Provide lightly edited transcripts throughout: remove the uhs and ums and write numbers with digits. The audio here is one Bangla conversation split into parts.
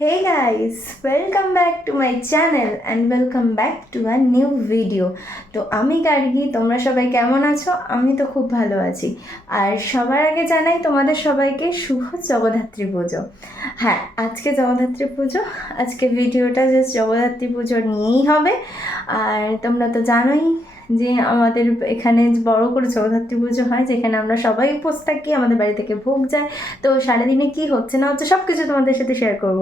Hey guys, welcome back to my channel and welcome back to a new video. তো আমি গার্গী, তোমরা সবাই কেমন আছো? আমি তো খুব ভালো আছি। আর সবার আগে জানাই তোমাদের সবাইকে শুভ জগদ্ধাত্রী পুজো। হ্যাঁ, আজকে জগদ্ধাত্রী পুজো। আজকে ভিডিওটা জাস্ট জগদ্ধাত্রী পুজো নিয়েই হবে। আর তোমরা তো জানোই যে আমাদের এখানে বড় করে জগদ্ধাত্রী পুজো হয়, যেখানে আমরা সবাই উপোস থাকি, আমাদের বাড়ি থেকে ভোগ যায়। তো সারাদিনে কি হচ্ছে না হচ্ছে সব কিছু তোমাদের সাথে শেয়ার করব।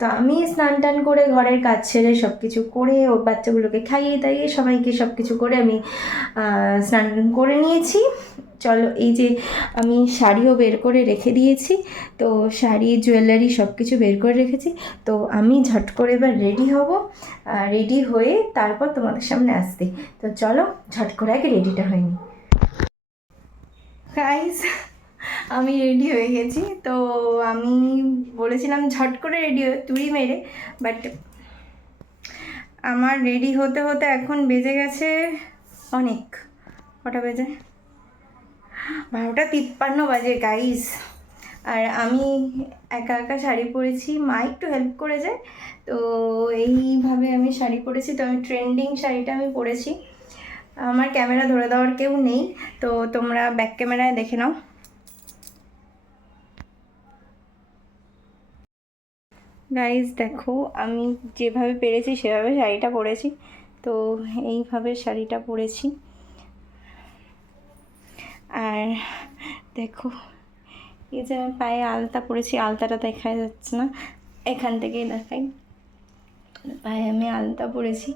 তো আমি স্নান টান করে ঘরের কাজ ছেড়ে সব কিছু করে ও বাচ্চাগুলোকে খাইয়ে দাইয়ে সবাইকে সব কিছু করে আমি স্নান করে নিয়েছি। চলো, এই যে আমি শাড়িও বের করে রেখে দিয়েছি। তো শাড়ি, জুয়েলারি সব কিছু বের করে রেখেছি। তো আমি ঝট করে এবার রেডি হব, রেডি হয়ে তারপর তোমাদের সামনে আসতে। তো চলো ঝট করে আগে রেডিটা হয়নি গাইস। আমি রেডি হয়ে গেছি। তো আমি বলেছিলাম ঝট করে রেডি হয়ে তুড়ি মেরে, বাট আমার রেডি হতে হতে এখন বেজে গেছে অনেক। কটা বেজে? 12:53 বাজে গাইস। আর আমি একা একা শাড়ি পরেছি, মা একটু হেল্প করে যায়। তো এইভাবে আমি শাড়ি পরেছি। তো আমি ট্রেন্ডিং শাড়িটা আমি পরেছি। আমার ক্যামেরা ধরে দেওয়ার কেউ নেই, তো তোমরা ব্যাক ক্যামেরায় দেখে নাও। গাইজ দেখো, আমি যেভাবে পেরেছি সেভাবে শাড়িটা পরেছি। তো এইভাবে শাড়িটা পরেছি। আর দেখো, এই যে আমি পায়ে আলতা পরেছি, আলতাটা দেখা যাচ্ছে না, এখান থেকেই দেখাই। পায়ে আমি আলতা পরেছি।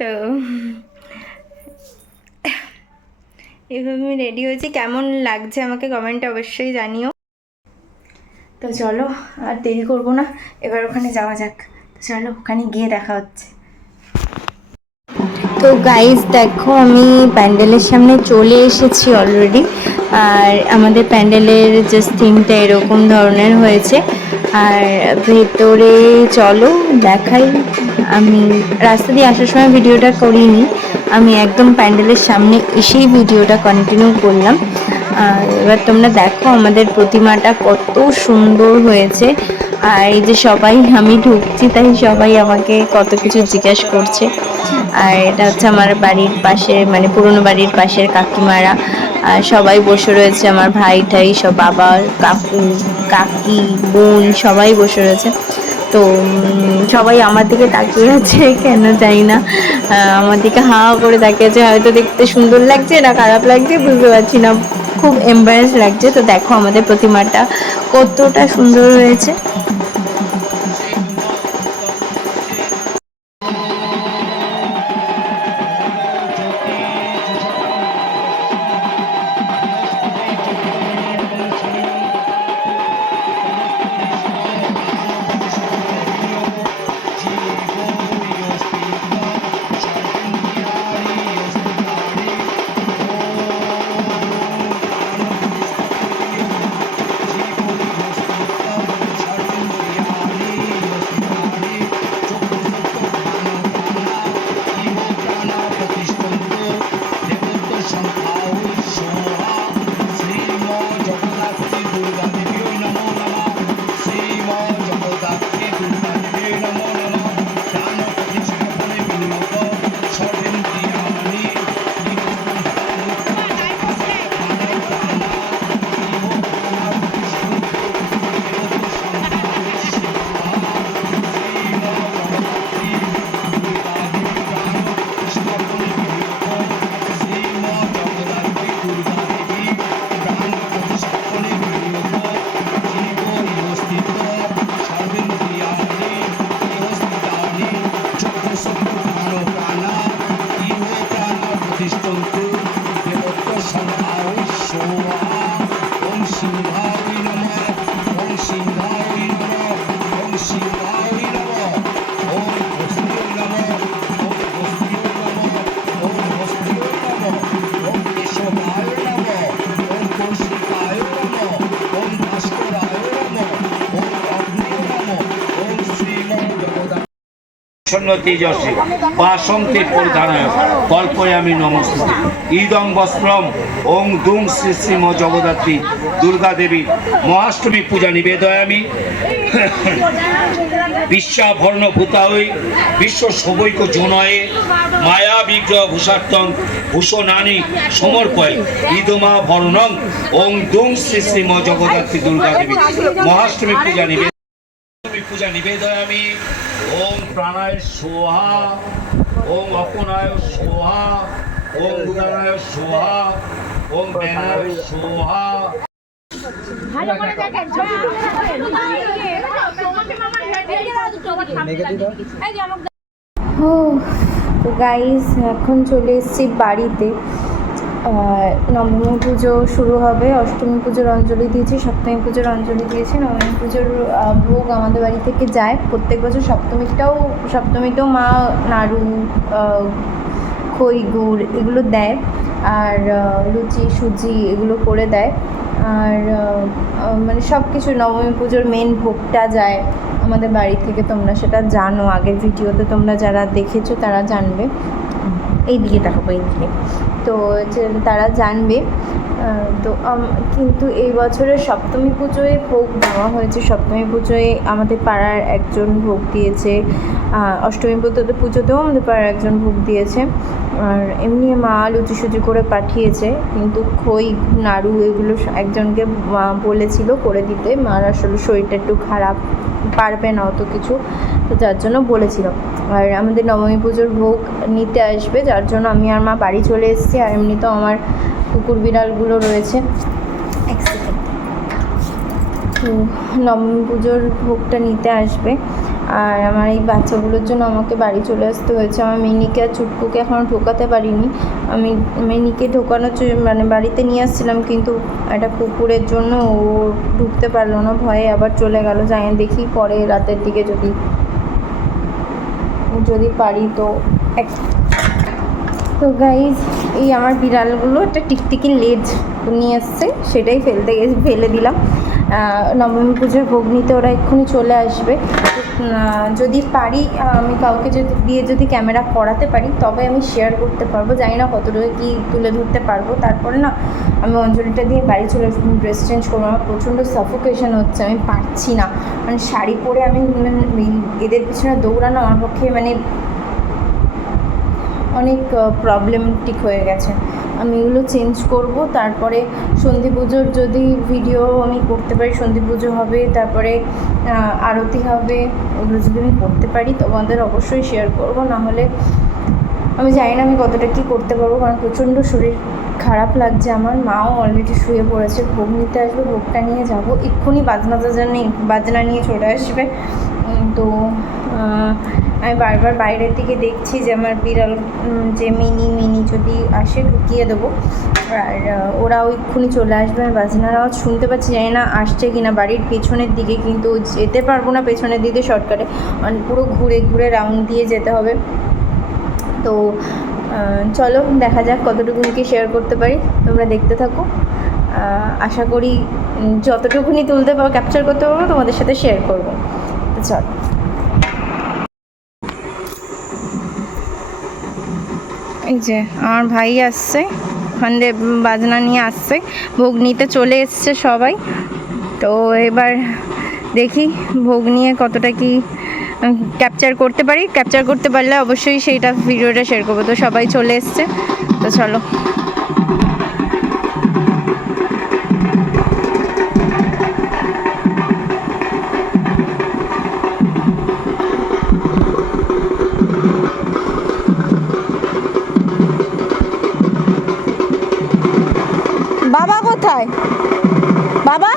তো এইভাবে আমি রেডি হয়েছি। কেমন লাগছে আমাকে কমেন্টে অবশ্যই জানিও। তো চলো আর দেরি করবো না, এবার ওখানে যাওয়া যাক। চলো ওখানে গিয়ে দেখা হচ্ছে। তো গাইজ দেখো, আমি প্যান্ডেলের সামনে চলে এসেছি অলরেডি। আর আমাদের প্যান্ডেলের যে থিমটা এরকম ধরনের হয়েছে। আর ভেতরে চলো দেখাই। আমি রাস্তা দিয়ে আসার সময় ভিডিওটা করিনি, আমি একদম প্যান্ডেলের সামনে এসেই ভিডিওটা কন্টিনিউ করলাম। আর এবার তোমরা দেখো আমাদের প্রতিমাটা কত সুন্দর হয়েছে। আর এই যে সবাই, আমি ঢুকছি তাই সবাই আমাকে কত কিছু জিজ্ঞেস করছে। আর এটা হচ্ছে আমার বাড়ির পাশে, মানে পুরনো বাড়ির পাশের কাকিমারা। আর সবাই বসে রয়েছে, আমার ভাই ঠাই সব, বাবা, কাকু, কাকি, বোন সবাই বসে রয়েছে। তো সবাই আমার দিকে তাকিয়ে আছে, কেন জানি না আমার দিকে হাঁ করে তাকিয়ে আছে। হয়তো দেখতে সুন্দর লাগছে না খারাপ লাগছে বুঝতে পারছি না, খুব এম্বারেস লাগছে। তো দেখো আমাদের প্রতিমাটা কতটা সুন্দর হয়েছে। তেজস্বী বাসন্তে পরিধানায় কল্পয়ামি নমস্তুতে ইদং বস্ত্রম ওং দুং শ্রী শ্রীম জগদ্ধাত্রী দুর্গা দেবী মহাষ্টমী পূজা নিবেদয়ামি বিশ্বাভরণ ভূতাই বিশ্ব সবৈক জনয়ে মায়া বিগ্রহ ভূষার্থং ভূষণানি সমর্পয় ইদমা ভরণং ওং দুং শ্রী শ্রীম জগদ্ধাত্রী দুর্গা দেবী মহাষ্টমী পূজা নিবেদয়ামি ওম প্রাণায় সোহা ওম অপনায় সোহা ওম উদানায় সোহা ওম বেনায় সোহা। তো গাইস এখন চলে এসেছি বাড়িতে। নবমী পুজো শুরু হবে, অষ্টমী পুজোর অঞ্জলি দিয়েছি, সপ্তমী পুজোর অঞ্জলি দিয়েছি, নবমী পুজোর ভোগ আমাদের বাড়ি থেকে যায় প্রত্যেক বছর। সপ্তমীতেও মা নাড়ু, খই গুড় এগুলো দেয়, আর লুচি সুজি এগুলো করে দেয়, আর মানে সব কিছু নবমী পুজোর মেন ভোগটা যায় আমাদের বাড়ি থেকে। তোমরা সেটা জানো, আগের ভিডিওতে তোমরা যারা দেখেছো তারা জানবে। এই দিকে দেখাবো, এই দিকে তো তারা জানবে। তো কিন্তু এই বছরের সপ্তমী পুজোয় ভোগ দেওয়া হয়েছে। সপ্তমী পুজোয় আমাদের পাড়ার একজন ভোগ দিয়েছে, অষ্টমী পুজোতেও আমাদের পাড়ার একজন ভোগ দিয়েছে, আর এমনি মা লুচি সুজি করে পাঠিয়েছে। কিন্তু খই নাড়ু এগুলো একজনকে বলেছিল করে দিতে, মার আসলে শরীরটা একটু খারাপ, পারবে না অত কিছু, তো যার জন্য বলেছিল। আর আমাদের নবমী পুজোর ভোগ নিতে আসবে, যার জন্য আমি আর মা বাড়ি চলে এসেছি। আর এমনিতেও আমার কুকুর বিড়ালগুলো রয়েছে। তো নবমী পুজোর ভোগটা নিতে আসবে, আর আমার এই বাচ্চাগুলোর জন্য আমাকে বাড়ি চলে আসতে হয়েছে। আমার মিনিকে আর চুটকুকে এখনও ঢোকাতে পারিনি। আমি মিনিকে ঢোকানোর মানে বাড়িতে নিয়ে আসছিলাম, কিন্তু একটা কুকুরের জন্য ও ঢুকতে পারলো না, ভয়ে আবার চলে গেল। যাই দেখি পরে রাতের দিকে যদি পারি তো। তো গাইজ, এই আমার বিড়ালগুলো একটা টিকটিকি লেজ নিয়ে এসছে, সেটাই ফেলে দিলাম। নবমী পুজোর ভোগ নিতে ওরা এক্ষুনি চলে আসবে। যদি পারি, আমি কাউকে যদি ক্যামেরা করাতে পারি তবে আমি শেয়ার করতে পারবো। জানি না কতটুকু কী তুলে ধরতে পারবো। তারপরে না আমি অঞ্জলিটা দিয়ে বাড়ি চলে আসবো, ড্রেস চেঞ্জ করবো। আমার প্রচণ্ড সাফোকেশন হচ্ছে, আমি পারছি না। মানে শাড়ি পরে আমি এদের পিছনে দৌড়ানো আমার পক্ষে মানে অনেক প্রবলেমেটিক হয়ে গেছে। আমি এগুলো চেঞ্জ করব। তারপরে সন্ধি পুজোর যদি ভিডিও আমি করতে পারি, সন্ধি পুজো হবে, তারপরে আরতি হবে, ওগুলো যদি আমি করতে পারি তোমাদের অবশ্যই শেয়ার করব। নাহলে আমি জানি না আমি কতটা কী করতে পারবো, কারণ প্রচণ্ড শরীর খারাপ লাগছে আমার। মাও অলরেডি শুয়ে পড়েছে, ভোগ নিতে আসবে, ভোগটা নিয়ে যাব। এক্ষুনি বাজনা নিয়ে চলে আসবে। তো আমি বারবার বাইরের দিকে দেখছি যে আমার বিড়াল যে মিনি যদি আসে ঢুকিয়ে দেবো। আর ওরাও এক্ষুনি চলে আসবে। আমি বাজনার আওয়াজ শুনতে পাচ্ছি, জানি না আসছে কি না বাড়ির পেছনের দিকে, কিন্তু যেতে পারবো না পেছনের দিকে শর্টকাটে, পুরো ঘুরে রাউন্ড দিয়ে যেতে হবে। তো চলো দেখা যাক কতটুকুনিকে শেয়ার করতে পারি, তোমরা দেখতে থাকো। আশা করি যতটুকুনি তুলতে পারবো, ক্যাপচার করতে পারবো, তোমাদের সাথে শেয়ার করবো। তো চলো। এই যে আমার ভাই আসছে, ওখান দিয়ে বাজনা নিয়ে আসছে, ভোগ নিতে চলে এসছে সবাই। তো এবার দেখি ভোগ নিয়ে কতটা কি ক্যাপচার করতে পারি। ক্যাপচার করতে পারলে অবশ্যই সেইটা ভিডিওটা শেয়ার করবো। তো সবাই চলে এসছে, তো চলো। বাবা কোথায়? বাবা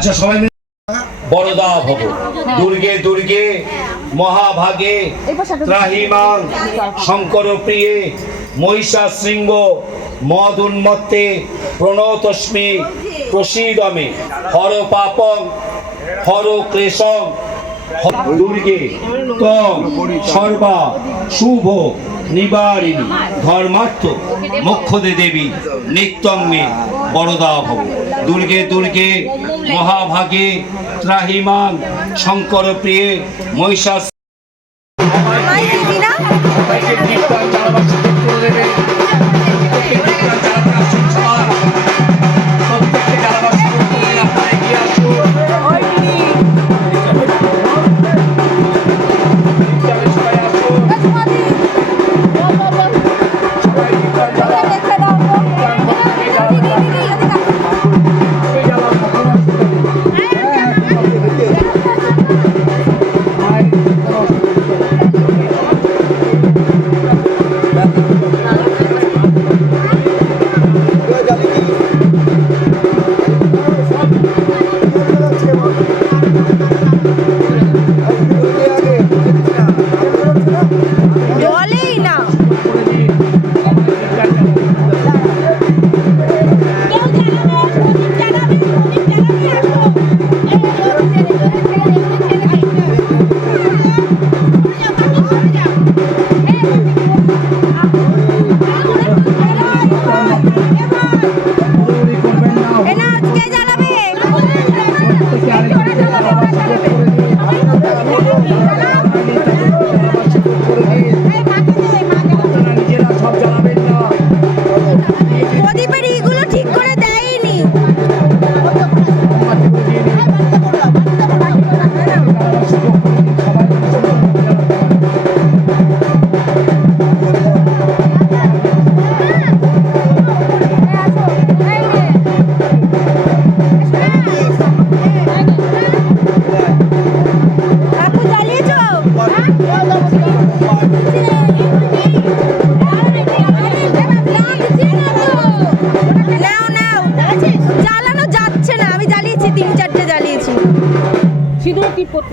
আচ্ছা সবাই মিলে বরদা ভব দুর্গে দুর্গে মহাভাগে ত্রাহিমাং শঙ্কর প্রিয়ে মহিষা শৃঙ্গ মদ উন্মত্তে প্রণতস্মি প্রসীদমে হর পাপং হর ক্লেশং দুর্গে তং সর্বা শুভ নিবারিণী ধর্মার্থ মোক্ষদে দেবী নিত্যং মে বরদা ভব দুর্গে দুর্গে মহাভাগে ত্রাহিমাং শঙ্কর প্রিয়ে মহিষা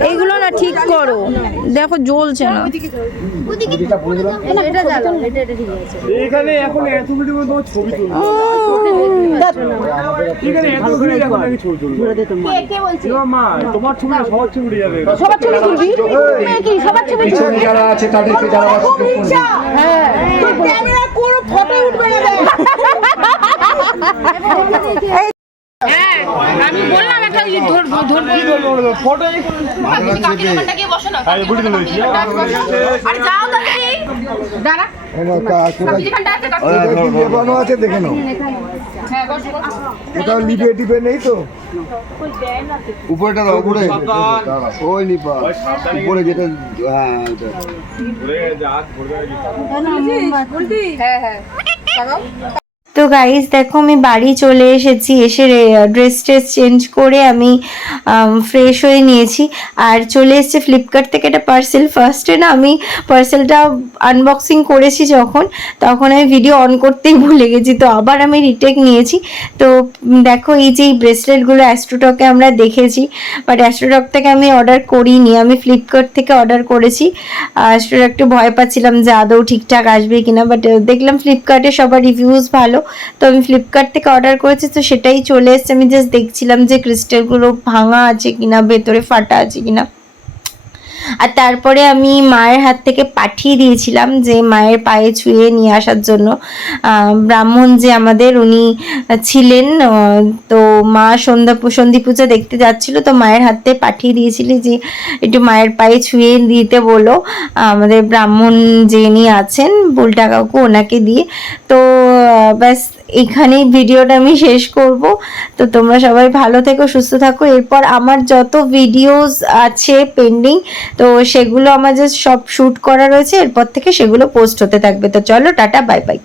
এইগুলো না ঠিক করো, দেখো জ্বলছে না। এটা জ্বালাও, এটা ঠিক আছে। এখানে এখন এত ভিডিও তোমার ছবি তুলবো, এখানে এত ভিডিও এখন আমি ছবি তুলবো। কে বলছে মা তোমার ছবি না সবার ছবি উড়ে যাবে, সবার ছবি তুলবি কি? সবার ছবি পিছনে যারা আছে তাদেরকে যারা হ্যাঁ, ক্যামেরা কোনো ফটো উঠবে না। হ্যাঁ আমি বললাম একটা ধর ফটো কাকিনাটাকে বসো না। আরে বুড়ি লইছি আরে যাও তাড়াতাড়ি দাঁড়া বানো আছে দেখে নাও। হ্যাঁ বসো কোথাও লিপে টিপে নেই তো? উপরেটা দাও, উপরে ওই লিপা উপরে যেটা, হ্যাঁ ওটা। হ্যাঁ হ্যাঁ লাগাও। তো গাইস দেখো আমি বাড়ি চলে এসেছি, এসে ড্রেস চেঞ্জ করে আমি ফ্রেশ হয়ে নিয়েছি আর চলে এসেছে ফ্লিপকার্ট থেকে একটা পার্সেল। ফার্স্টে না আমি পার্সেলটা আনবক্সিং করেছি তখন আমি ভিডিও অন করতেই ভুলে গেছি, তো আবার আমি রিটেক নিয়েছি। তো দেখো এই যে এই ব্রেসলেটগুলো অ্যাস্ট্রোটকে আমরা দেখেছি, বাট অ্যাস্ট্রোটক থেকে আমি অর্ডার করিনি, আমি ফ্লিপকার্ট থেকে অর্ডার করেছি। অ্যাস্ট্রোটক একটু ভয় পাচ্ছিলাম যে আদৌ ঠিকঠাক আসবে কিনা, বাট দেখলাম ফ্লিপকার্টে সবার রিভিউজ ভালো, তো আমি ফ্লিপকার্ট থেকে অর্ডার করেছি। তো সেটাই চলে এসছে, আমি জাস্ট দেখছিলাম যে ক্রিস্টালগুলো ভাঙা আছে কিনা, ভেতরে ফাটা আছে কিনা। আর তারপরে আমি মায়ের হাত থেকে পাঠিয়ে দিয়েছিলাম যে মায়ের পায়ে ছুঁয়ে নিয়ে আসার জন্য। ব্রাহ্মণ যে আমাদের উনি ছিলেন, তো মা সন্ধি পূজা দেখতে যাচ্ছিল, তো মায়ের হাতে পাঠিয়ে দিয়েছিলি যে একটু মায়ের পায়ে ছুঁয়ে দিতে বলো আমাদের ব্রাহ্মণ যিনি আছেন বুলটা কাকু, ওনাকে দিয়ে। তো ব্যাস এখানেই ভিডিওটা আমি শেষ করব। তো তোমরা সবাই ভালো থেকো, সুস্থ থাকো। এরপর আমার যত ভিডিওস আছে পেন্ডিং, তো সেগুলো আমার জাস্ট সব শ্যুট করা রয়েছে, এরপর থেকে সেগুলো পোস্ট হতে থাকবে। তো চলো টাটা, বাই বাই।